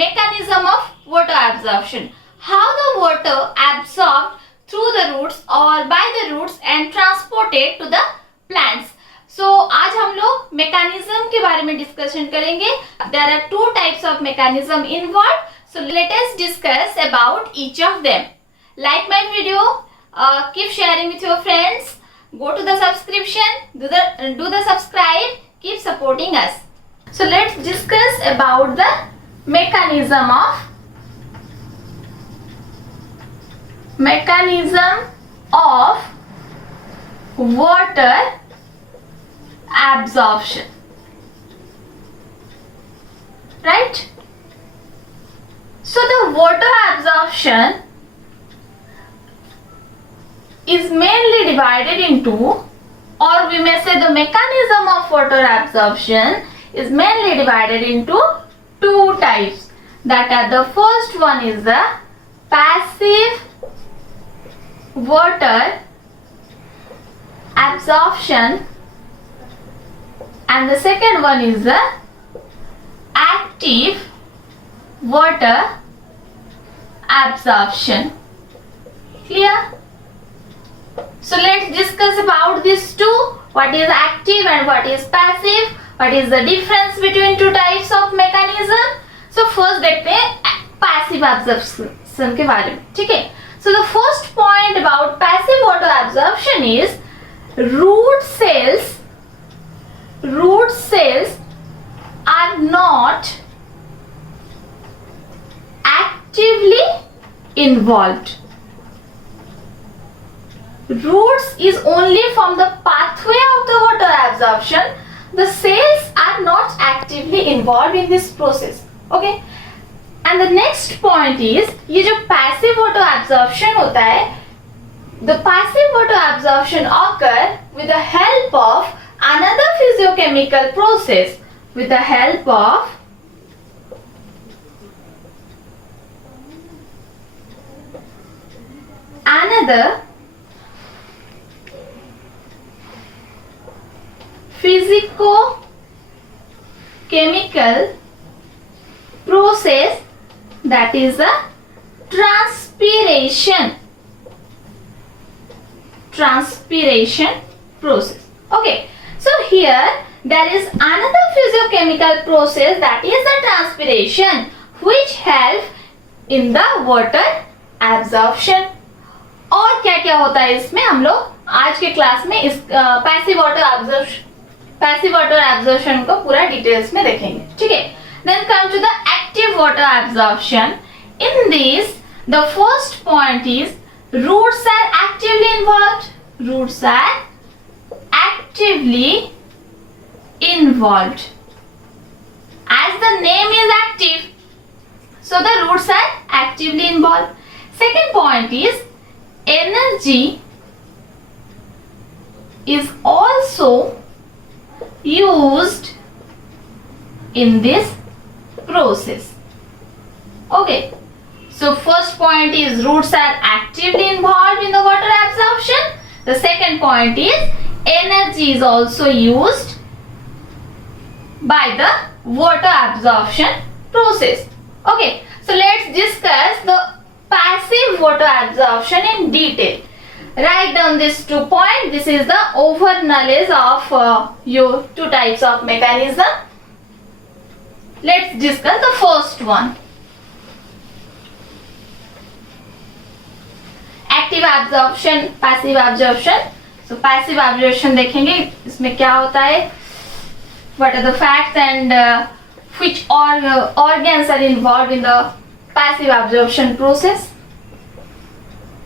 mechanism of water absorption. How the water absorbed through the roots or by the roots and transported to the plants. So आज हम लोग mechanism के बारे में discussion करेंगे. There are two types of mechanism involved. So let us discuss about each of them. Like my video, keep sharing with your friends. Go to the subscription, do the subscribe, keep supporting us. So let's discuss about the mechanism of water absorption. Right? So the water absorption is mainly divided into, or we may say the mechanism of water absorption is mainly divided into two types. That are, the first one is the passive water absorption and the second one is the active water absorption. Clear? So let's discuss about these two. What is active and what is passive? What is the difference between two types of mechanism? So first देखते हैं passive absorption के बारे में. ठीक है? So the first point about passive water absorption is root cells are not actively involved. Roots is only from the pathway of the water absorption. The cells are not actively involved in this process. Okay? And the next point is, ये जो passive water absorption होता है, the passive water absorption occur with the help of another physiochemical process. With the help of another physico-chemical process, that is a transpiration process. Okay, so here there is another physiochemical process, that is the transpiration, which help in the water absorption. और क्या क्या होता है इसमें, हम लोग आज के क्लास में इस पैसिव वाटर एब्जॉर्प्शन को पूरा डिटेल्स में देखेंगे. ठीक है? Then come to the active water absorption. In this, the first point is roots are actively involved. Roots are actively involved. As the name is active, so the roots are actively involved. Second point is energy is also used in this process. Okay, so first point is roots are actively involved in the water absorption. The second point is energy is also used by the water absorption process. Okay, so let's discuss the passive water absorption in detail. Write down these 2 points. This is the over knowledge of your two types of mechanism. Let's discuss the first one. Active absorption, passive absorption. So passive absorption देखेंगे इसमें क्या होता है, what are the facts and which organs are involved in the passive absorption process.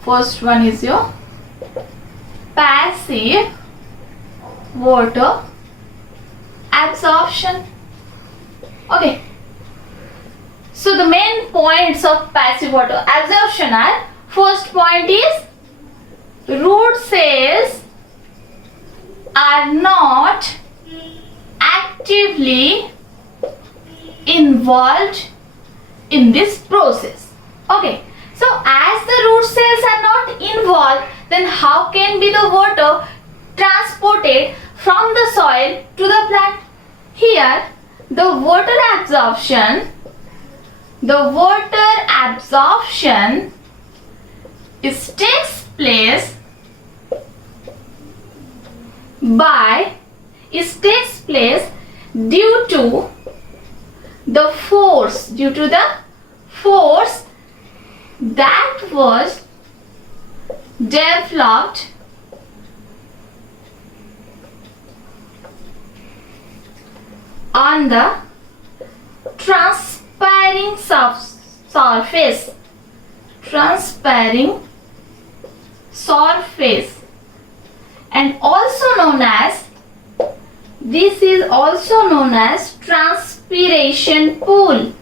First one is your passive water absorption. Okay, so the main points of passive water absorption are, first point is root cells are not actively involved in this process. Okay, so as the root cells are not involved, then how can be the water transported from the soil to the plant? Here the water absorption the water absorption takes place due to the force that was developed on the transpiring surface. And this is also known as transpiration pool.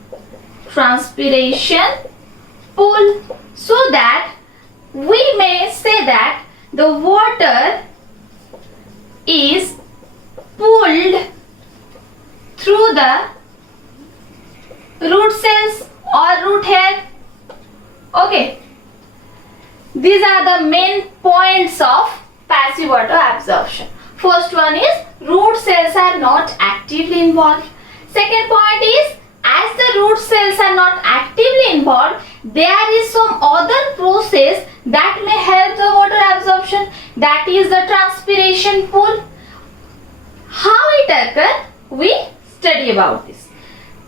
So that we may say that the water is pulled through the root cells or root hair. Okay. These are the main points of passive water absorption. First one is root cells are not actively involved. Second point is, as the root cells are not actively involved, there is some other process that may help the water absorption, that is the transpiration pool. How it occurs? We study about this.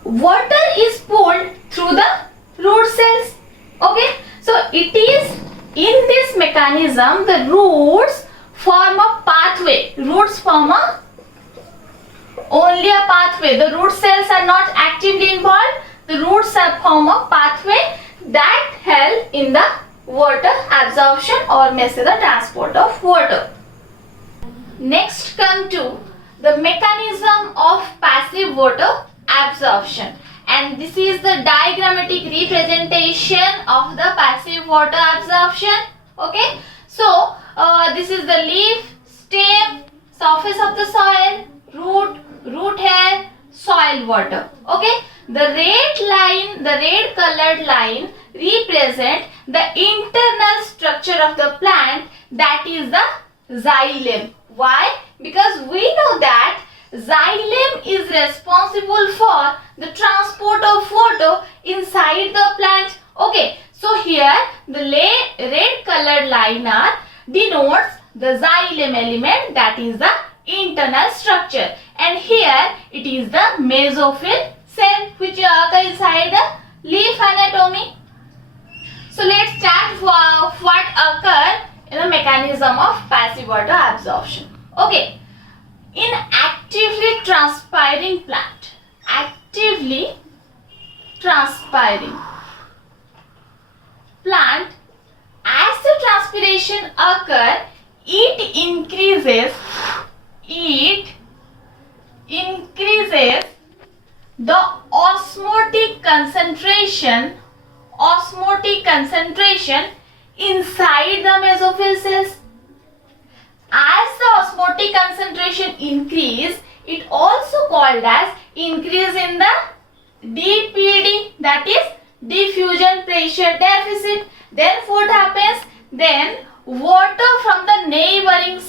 Water is pulled through the root cells. Okay, so it is in this mechanism the roots form a pathway. Only a pathway. The root cells are not actively involved. The roots form a pathway that help in the water absorption, or may say the transport of water. Next come to the mechanism of passive water absorption, and this is the diagrammatic representation of the passive water absorption. Okay, so this is the leaf, stem, surface of the soil, root hair, soil water. Okay, the red colored line represent the internal structure of the plant, that is the xylem. Why? Because we know that xylem is responsible for the transport of water inside the plant. Okay, so here the red colored line denotes the xylem element, that is the internal structure, and here it is the mesophyll cell which occur inside the leaf anatomy. So let's start what occur in the mechanism of passive water absorption. Okay, in actively transpiring plant, as the transpiration occur, it increases the osmotic concentration inside the mesophyll cells. As the osmotic concentration increase, it also called as increase in the DPD, that is diffusion pressure deficit. Then what happens? Then water from the neighboring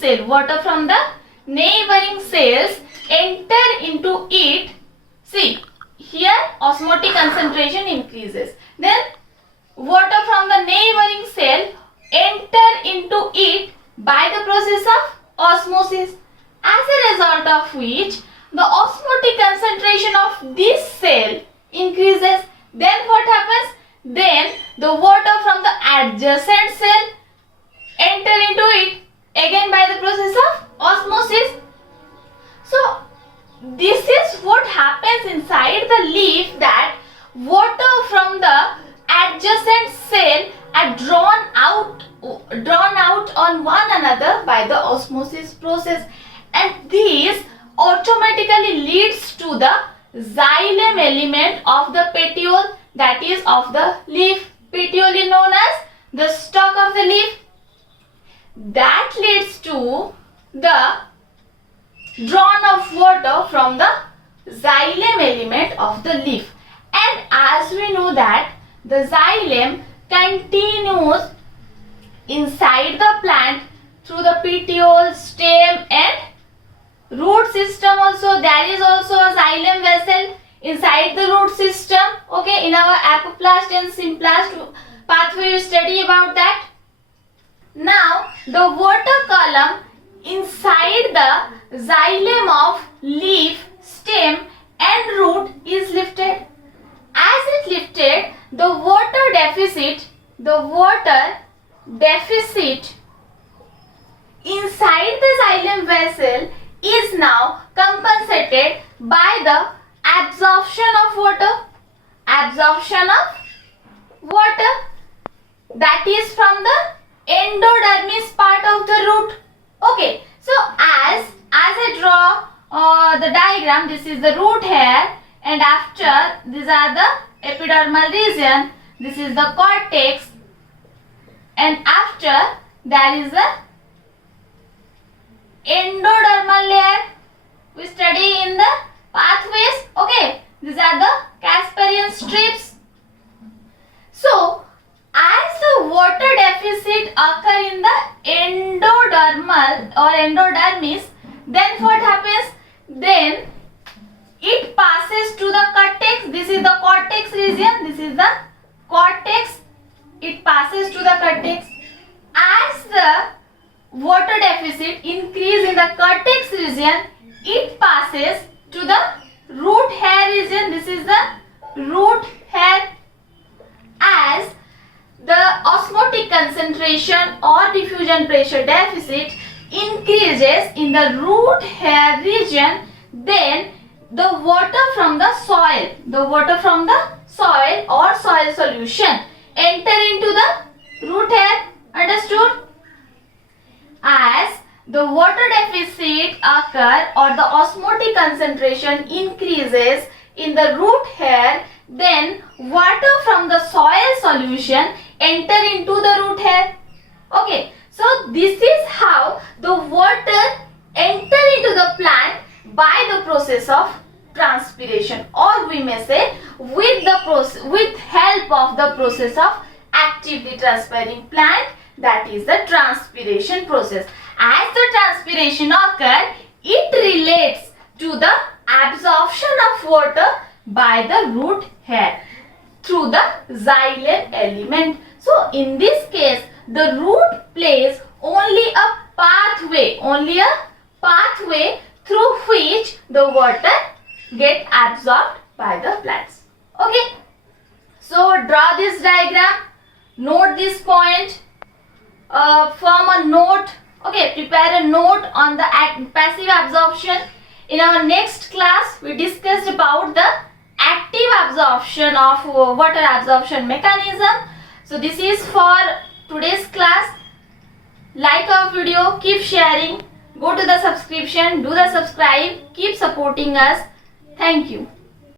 cells enter into it. See, here osmotic concentration increases. Then water from the neighboring cell enter into it by the process of osmosis, as a result of which the osmotic concentration of this cell increases. Then what happens? Then the water from the adjacent cell enter into it again by the process of osmosis. So this is what happens inside the leaf, that water from the adjacent cell are drawn out on one another by the osmosis process, and this automatically leads to the xylem element of the petiole, that is of the leaf. Petiole is known as the stalk of the leaf. That leads to the drawn of water from the xylem element of the leaf. And as we know that the xylem continues inside the plant through the petiole, stem and root system also. There is also a xylem vessel inside the root system. Okay, in our apoplast and symplast pathway we study about that. Now the water column inside the xylem of leaf, stem and root is lifted. As it lifted, the water deficit inside the xylem vessel is now compensated by the absorption of water that is from the endodermis part of the root. Okay, so as I draw the diagram, this is the root hair, and after these are the epidermal region, this is the cortex, and after there is the endodermal layer we study in the pathways. Okay, these are the Casparian strips. So as the water deficit occur in the endodermal or endodermis, then what happens? Then it passes to the cortex. This is the cortex region. This is the cortex. It passes to the cortex. As the water deficit increase in the cortex region, it passes to the root hair region. This is the root hair. As the osmotic concentration or diffusion pressure deficit increases in the root hair region, then the water from the soil or soil solution enter into the root hair. Understood? As the water deficit occur or the osmotic concentration increases in the root hair, then water from the soil solution enter into the root hair. Okay, so this is how the water enter into the plant by the process of transpiration, or we may say with help of the process of actively transpiring plant, that is the transpiration process. As the transpiration occurs, it relates to the absorption of water by the root hair through the xylem element. So in this case, the root plays only a pathway through which the water get absorbed by the plants. Okay, so draw this diagram, note this point, form a note. Okay, prepare a note on the passive absorption. In our next class, we discussed about the active absorption of water absorption mechanism. So this is for today's class. Like our video, keep sharing, go to the subscription, do the subscribe, keep supporting us. Thank you.